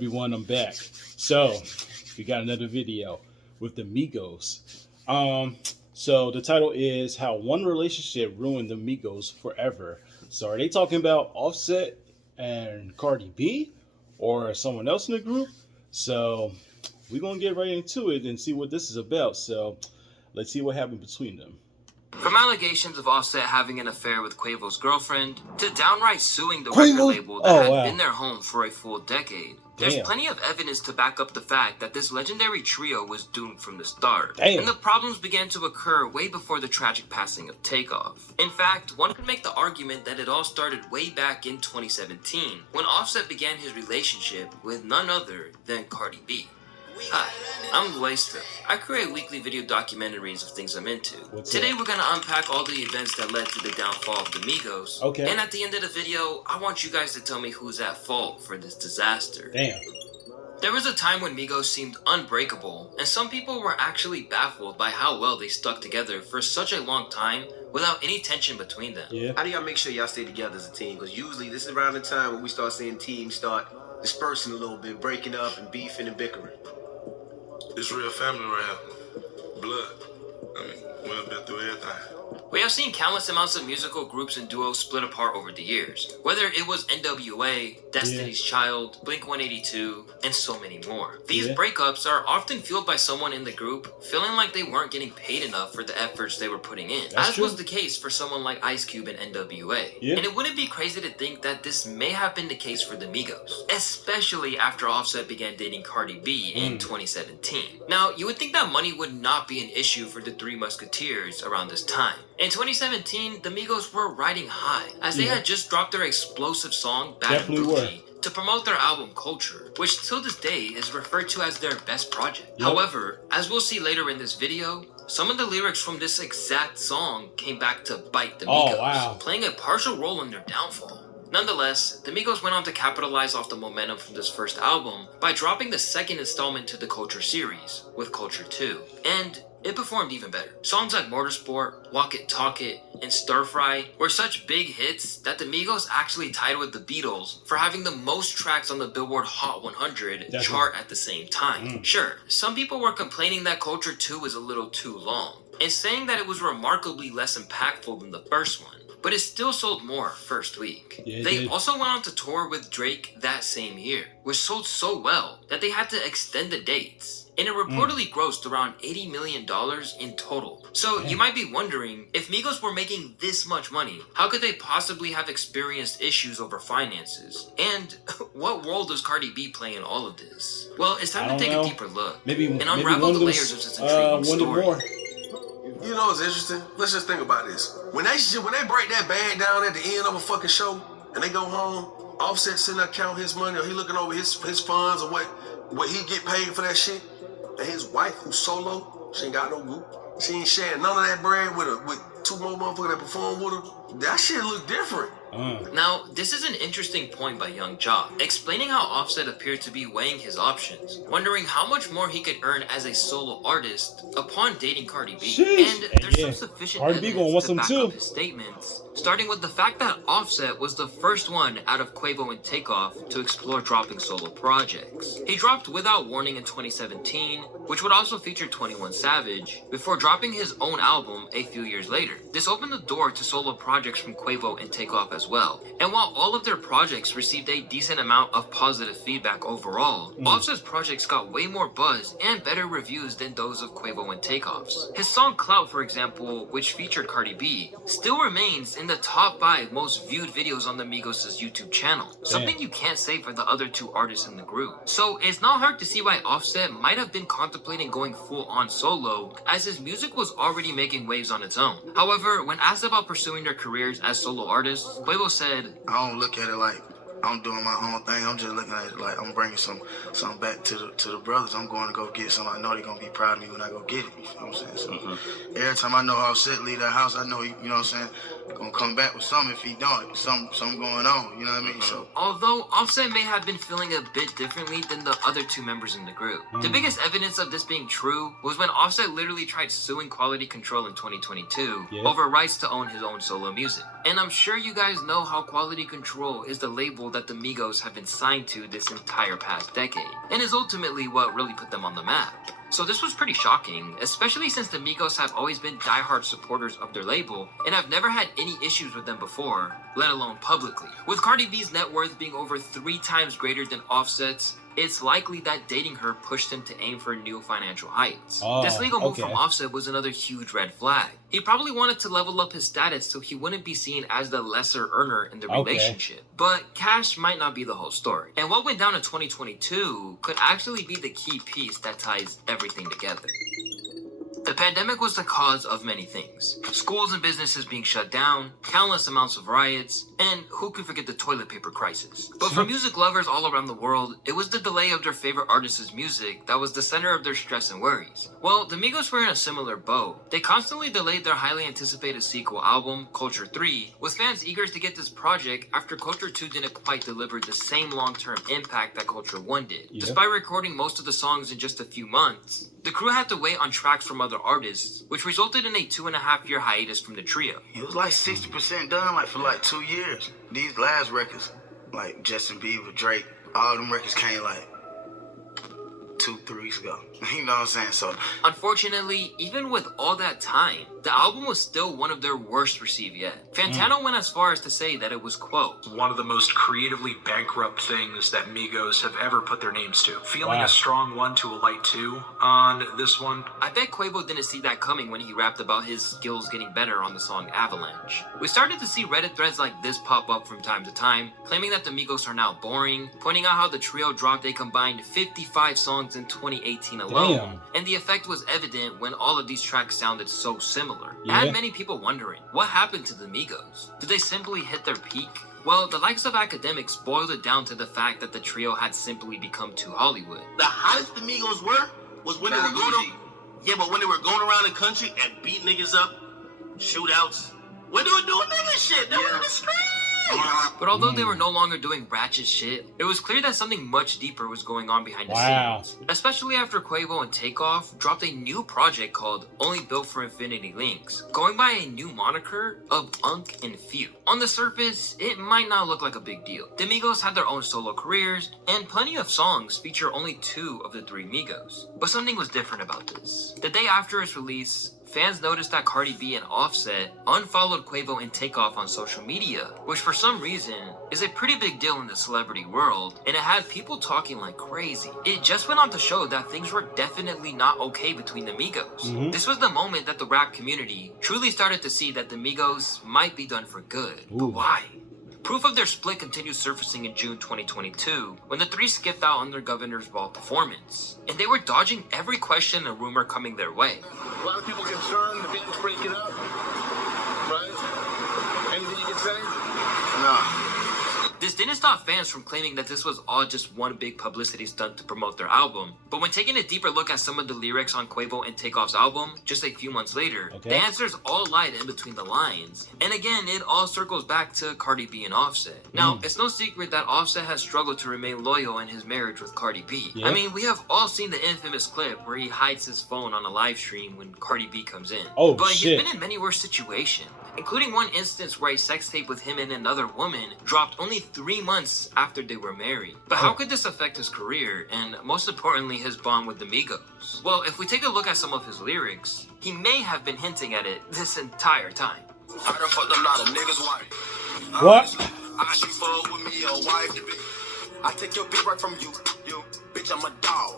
everyone, I'm back. So we got another video with the Migos. So the title is How One Relationship Ruined the Migos Forever. So are they talking about Offset and Cardi B or someone else in the group? So we're gonna get right into it and see what this is about. So let's see what happened between them. From allegations of Offset having an affair with Quavo's girlfriend, to downright suing the record label that had been their home for a full decade, there's plenty of evidence to back up the fact that this legendary trio was doomed from the start. And the problems began to occur way before the tragic passing of Takeoff. In fact, one could make the argument that it all started way back in 2017, when Offset began his relationship with none other than Cardi B. Hi, I'm Luistra. I create weekly video documentaries of things I'm into. Today we're gonna unpack all the events that led to the downfall of the Migos. And at the end of the video, I want you guys to tell me who's at fault for this disaster. There was a time when Migos seemed unbreakable, and some people were actually baffled by how well they stuck together for such a long time without any tension between them. How do y'all make sure y'all stay together as a team? Because usually this is around the time when we start seeing teams start dispersing a little bit, breaking up and beefing and bickering. It's real family right here. Blood. I mean, we've been through everything. We have seen countless amounts of musical groups and duos split apart over the years. Whether it was NWA, Destiny's Child, Blink-182, and so many more. These breakups are often fueled by someone in the group feeling like they weren't getting paid enough for the efforts they were putting in. As was the case for someone like Ice Cube and NWA. And it wouldn't be crazy to think that this may have been the case for the Migos, especially after Offset began dating Cardi B in 2017. Now, you would think that money would not be an issue for the Three Musketeers around this time. In 2017, the Migos were riding high, as they had just dropped their explosive song, Bad and Bougie, to promote their album Culture, which till this day is referred to as their best project. However, as we'll see later in this video, some of the lyrics from this exact song came back to bite the Migos, playing a partial role in their downfall. Nonetheless, the Migos went on to capitalize off the momentum from this first album by dropping the second installment to the Culture series, with Culture 2, and it performed even better. Songs like Motorsport, Walk It, Talk It, and Stir Fry were such big hits that the Migos actually tied with the Beatles for having the most tracks on the Billboard Hot 100 chart at the same time. Sure, some people were complaining that Culture 2 was a little too long, and saying that it was remarkably less impactful than the first one, but it still sold more first week. They also went on to tour with Drake that same year, which sold so well that they had to extend the dates. And it reportedly grossed around $80 million in total. So you might be wondering, if Migos were making this much money, how could they possibly have experienced issues over finances? And what role does Cardi B play in all of this? Well, it's time to take a deeper look and unravel the layers of this intriguing story. You know what's interesting? Let's just think about this. When they break that bag down at the end of a fucking show and they go home, Offset sitting there counting his money, or he looking over his funds, or what he get paid for that shit. And his wife, who's solo, she ain't got no group. She ain't sharing none of that bread with two more motherfuckers that perform with her. That shit look different. Now, this is an interesting point by Young Jock, explaining how Offset appeared to be weighing his options, wondering how much more he could earn as a solo artist upon dating Cardi B. And there's some sufficient evidence to back up his statements, starting with the fact that Offset was the first one out of Quavo and Takeoff to explore dropping solo projects. He dropped Without Warning in 2017, which would also feature 21 Savage, before dropping his own album a few years later. This opened the door to solo projects from Quavo and Takeoff as well. And while all of their projects received a decent amount of positive feedback overall, Offset's projects got way more buzz and better reviews than those of Quavo and Takeoff's. His song Clout, for example, which featured Cardi B, still remains in the top 5 most viewed videos on the Migos' YouTube channel, something you can't say for the other two artists in the group. So it's not hard to see why Offset might have been contemplating going full-on solo, as his music was already making waves on its own. However, when asked about pursuing their careers as solo artists, Quavo said, I don't look at it like I'm doing my own thing. I'm just looking at it like I'm bringing something back to the brothers. I'm going to go get some. I know they're going to be proud of me when I go get it. You feel what I'm saying? So every time I know Offset leave that house, I know, you know what I'm saying, going to come back with something if he don't. Something going on, you know what I mean? So although Offset may have been feeling a bit differently than the other two members in the group, the biggest evidence of this being true was when Offset literally tried suing Quality Control in 2022 over rights to own his own solo music. And I'm sure you guys know how Quality Control is the label label that the Migos have been signed to this entire past decade, and is ultimately what really put them on the map. So this was pretty shocking, especially since the Migos have always been diehard supporters of their label and have never had any issues with them before, let alone publicly. With Cardi B's net worth being over 3 times greater than Offset's, it's likely that dating her pushed him to aim for new financial heights. This legal move from Offset was another huge red flag. He probably wanted to level up his status so he wouldn't be seen as the lesser earner in the relationship. But cash might not be the whole story. And what went down in 2022 could actually be the key piece that ties everything together. The pandemic was the cause of many things. Schools and businesses being shut down, countless amounts of riots, and who could forget the toilet paper crisis. But for music lovers all around the world, it was the delay of their favorite artists' music that was the center of their stress and worries. Well, the Migos were in a similar boat. They constantly delayed their highly anticipated sequel album, Culture 3, with fans eager to get this project after Culture 2 didn't quite deliver the same long-term impact that Culture 1 did. Despite recording most of the songs in just a few months, the crew had to wait on tracks from other artists, which resulted in a 2.5-year hiatus from the trio. It was like 60% done, for 2 years. These last records, like Justin Bieber, Drake, all them records came 2-3 weeks ago. You know what I'm saying? So unfortunately, even with all that time, the album was still one of their worst received yet. Fantano went as far as to say that it was, quote, one of the most creatively bankrupt things that Migos have ever put their names to. Feeling a strong 1 to a light 2 on this one. I bet Quavo didn't see that coming when he rapped about his skills getting better on the song Avalanche. We started to see Reddit threads like this pop up from time to time, claiming that the Migos are now boring, pointing out how the trio dropped a combined 55 songs in 2018 alone, and the effect was evident when all of these tracks sounded so similar. It had many people wondering, what happened to the Migos? Did they simply hit their peak? Well, the likes of academics boiled it down to the fact that the trio had simply become too Hollywood. The hottest the Migos were was when they were going but when they were going around the country and beat niggas up, shootouts, when they were doing nigga shit, they were in the streets. But although they were no longer doing ratchet shit, it was clear that something much deeper was going on behind the scenes. Especially after Quavo and Takeoff dropped a new project called Only Built for Infinity Links, going by a new moniker of Unk and Few. On the surface, it might not look like a big deal. The Migos had their own solo careers, and plenty of songs feature only 2 of the 3 Migos. But something was different about this. The day after its release, fans noticed that Cardi B and Offset unfollowed Quavo and Takeoff on social media, which for some reason is a pretty big deal in the celebrity world, and it had people talking like crazy. It just went on to show that things were definitely not okay between the Migos. This was the moment that the rap community truly started to see that the Migos might be done for good. But why? Proof of their split continued surfacing in June 2022 when the 3 skipped out on their Governor's Ball performance, and they were dodging every question and rumor coming their way. A lot of people concerned the band's breaking up, right? Anything you can say? no. This didn't stop fans from claiming that this was all just one big publicity stunt to promote their album. But when taking a deeper look at some of the lyrics on Quavo and Takeoff's album, just a few months later, the answers all lied in between the lines. And again, it all circles back to Cardi B and Offset. Now, it's no secret that Offset has struggled to remain loyal in his marriage with Cardi B. I mean, we have all seen the infamous clip where he hides his phone on a live stream when Cardi B comes in. But he's been in many worse situations, including one instance where a sex tape with him and another woman dropped only 3 months after they were married. But how could this affect his career, and most importantly, his bond with the Migos? Well, if we take a look at some of his lyrics, he may have been hinting at it this entire time. I done fucked a lot of niggas' wife. What? I should fuck with me, a wife to be. I take your bitch right from you. Bitch, I'm a dog.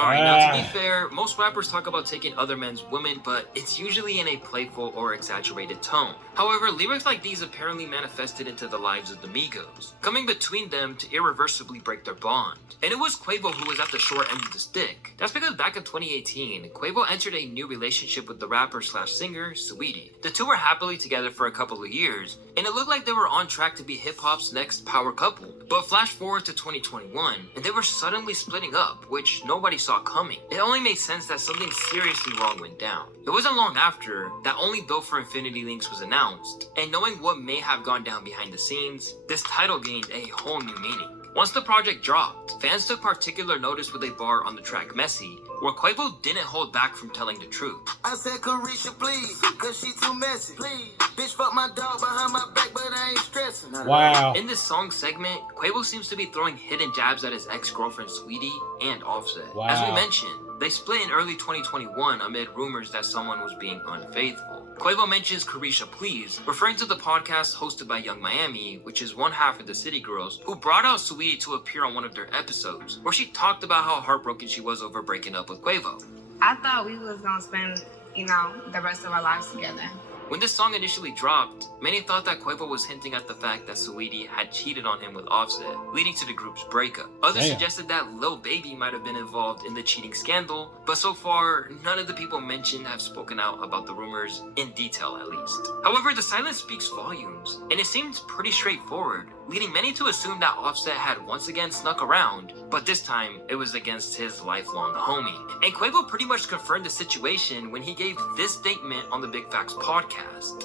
Alright, now to be fair, most rappers talk about taking other men's women, but it's usually in a playful or exaggerated tone. However, lyrics like these apparently manifested into the lives of the Migos, coming between them to irreversibly break their bond. And it was Quavo who was at the short end of the stick. That's because back in 2018, Quavo entered a new relationship with the rapper/singer, Saweetie. The two were happily together for a couple of years, and it looked like they were on track to be hip-hop's next power couple. But flash forward to 2021, and they were suddenly splitting up, which nobody saw coming. It only made sense that something seriously wrong went down. It wasn't long after that Only Built for Infinity Links was announced, and knowing what may have gone down behind the scenes, this title gained a whole new meaning. Once the project dropped, fans took particular notice with a bar on the track Messy, where Quavo didn't hold back from telling the truth. I said, Carisha, please, cause she too messy. Please, bitch, fuck my dog behind my back, but I ain't stressing. Wow. In this song segment, Quavo seems to be throwing hidden jabs at his ex-girlfriend Sweetie and Offset. Wow. As we mentioned, they split in early 2021 amid rumors that someone was being unfaithful. Quavo mentions Carisha Please, referring to the podcast hosted by Young Miami, which is one half of the City Girls, who brought out Sweetie to appear on one of their episodes, where she talked about how heartbroken she was over breaking up with Quavo. I thought we was gonna spend, the rest of our lives together. When this song initially dropped, many thought that Quavo was hinting at the fact that Saweetie had cheated on him with Offset, leading to the group's breakup. Others suggested that Lil Baby might have been involved in the cheating scandal, but so far, none of the people mentioned have spoken out about the rumors, in detail at least. However, the silence speaks volumes, and it seems pretty straightforward, leading many to assume that Offset had once again snuck around, but this time, it was against his lifelong homie. And Quavo pretty much confirmed the situation when he gave this statement on the Big Facts podcast.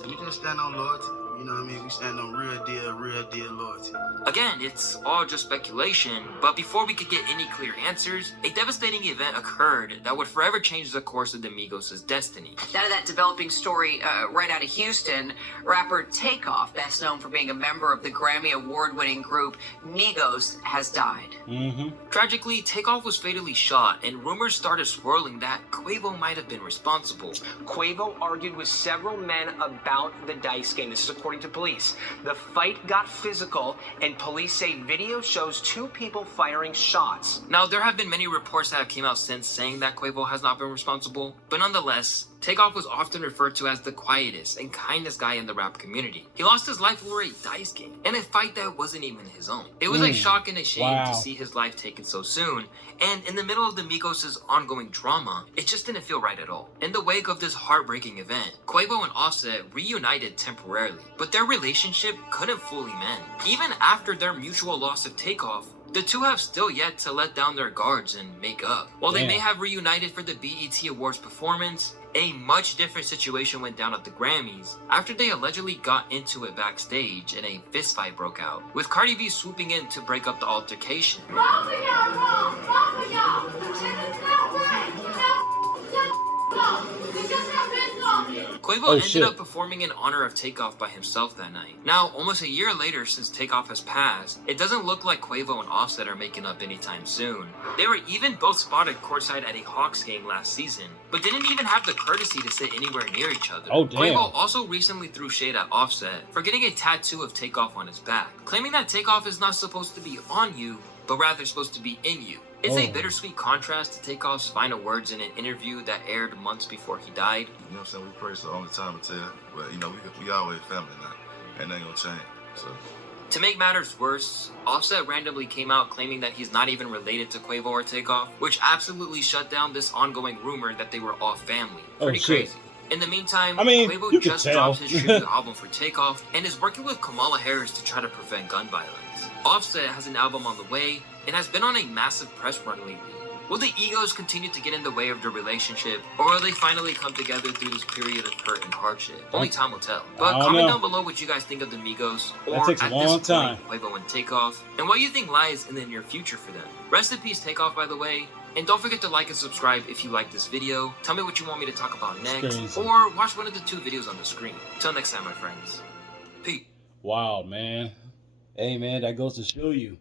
We just stand on loyalty. You know what I mean? We stand on real deal loyalty. Again, it's all just speculation, but before we could get any clear answers, a devastating event occurred that would forever change the course of the Migos' destiny. Out of that developing story right out of Houston, rapper Takeoff, best known for being a member of the Grammy Award-winning group Migos, has died. Tragically, Takeoff was fatally shot, and rumors started swirling that Quavo might have been responsible. Quavo argued with several men about the dice game. This is according to police. The fight got physical, and police say video shows two people firing shots. Now, there have been many reports that have came out since saying that Quavo has not been responsible, but nonetheless, Takeoff was often referred to as the quietest and kindest guy in the rap community. He lost his life over a dice game, and a fight that wasn't even his own. It was a shock and a shame to see his life taken so soon, and in the middle of the Migos' ongoing drama, it just didn't feel right at all. In the wake of this heartbreaking event, Quavo and Offset reunited temporarily, but their relationship couldn't fully mend. Even after their mutual loss of Takeoff, the two have still yet to let down their guards and make up. While they may have reunited for the BET Awards performance, a much different situation went down at the Grammys after they allegedly got into it backstage and a fistfight broke out, with Cardi B swooping in to break up the altercation. Both of y'all wrong! Both of y'all! This is not right! You just have been talking! Quavo ended up performing in honor of Takeoff by himself that night. Now, almost a year later since Takeoff has passed, it doesn't look like Quavo and Offset are making up anytime soon. They were even both spotted courtside at a Hawks game last season, but didn't even have the courtesy to sit anywhere near each other. Oh, damn. Quavo also recently threw shade at Offset for getting a tattoo of Takeoff on his back, claiming that Takeoff is not supposed to be on you, but rather supposed to be in you. It's a bittersweet contrast to Takeoff's final words in an interview that aired months before he died. You know what I'm saying? We pray it's the only time to tell, but we always family now, and that ain't gonna change. So. To make matters worse, Offset randomly came out claiming that he's not even related to Quavo or Takeoff, which absolutely shut down this ongoing rumor that they were all family. Pretty crazy. In the meantime, Quavo just dropped his tribute album for Takeoff and is working with Kamala Harris to try to prevent gun violence. Offset has an album on the way and has been on a massive press run lately. Will the egos continue to get in the way of their relationship, or will they finally come together through this period of hurt and hardship? Only time will tell. But comment down below what you guys think of the Migos, or at this point, Quavo and Takeoff, and what you think lies in the near future for them. Rest in peace, Takeoff, by the way. And don't forget to like and subscribe if you like this video. Tell me what you want me to talk about next, or watch one of the two videos on the screen. Till next time, my friends. Peace. Wow, man. Hey, man, that goes to show you.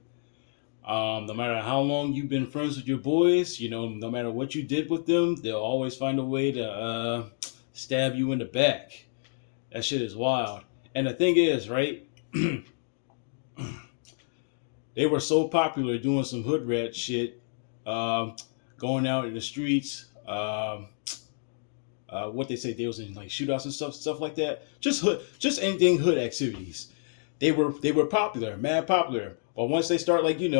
No matter how long you've been friends with your boys, no matter what you did with them, they'll always find a way to stab you in the back. That shit is wild. And the thing is, right? They were so popular doing some hood rat shit, going out in the streets. What they say, they was in like shootouts and stuff like that. Just anything hood activities. They were popular, mad popular. But once they start getting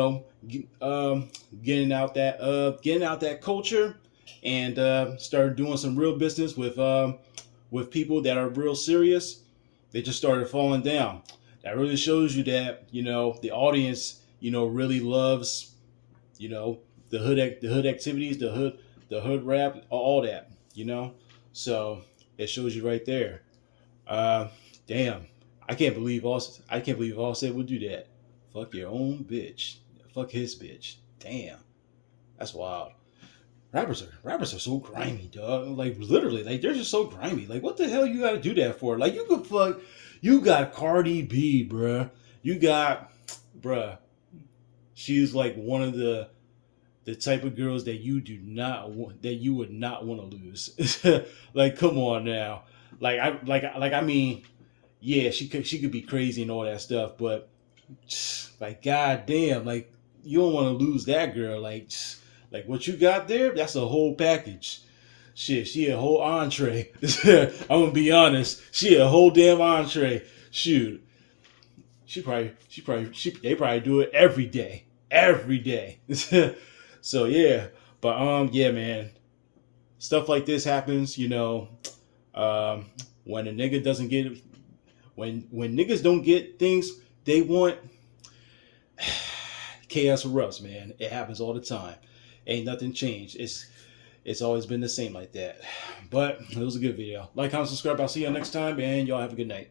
out that culture and started doing some real business with people that are real serious, they just started falling down. That really shows you that the audience really loves the hood activities, the hood rap, all that. So it shows you right there. Damn, I can't believe Offset would do that. Fuck your own bitch. fuck his bitch. Damn, that's wild. Rappers are so grimy, dog. Like literally, like they're just so grimy. Like what the hell you gotta do that for? Like you could fuck. You got Cardi B, bruh. You got, bruh. She's like one of the type of girls that you do not want, that you would not want to lose. Like come on now. I mean, yeah, she could be crazy and all that stuff, but like goddamn, like you don't want to lose that girl. Like what you got there, that's a whole package. Shit, she a whole entree. I'm gonna be honest. She a whole damn entree. Shoot, they probably do it every day, every day. So yeah, but yeah, man, stuff like this happens. You know, when a nigga doesn't get, when niggas don't get things they want, chaos erupts, man. It happens all the time. Ain't nothing changed. It's always been the same like that. But it was a good video. Like, comment, subscribe. I'll see you next time, and y'all have a good night.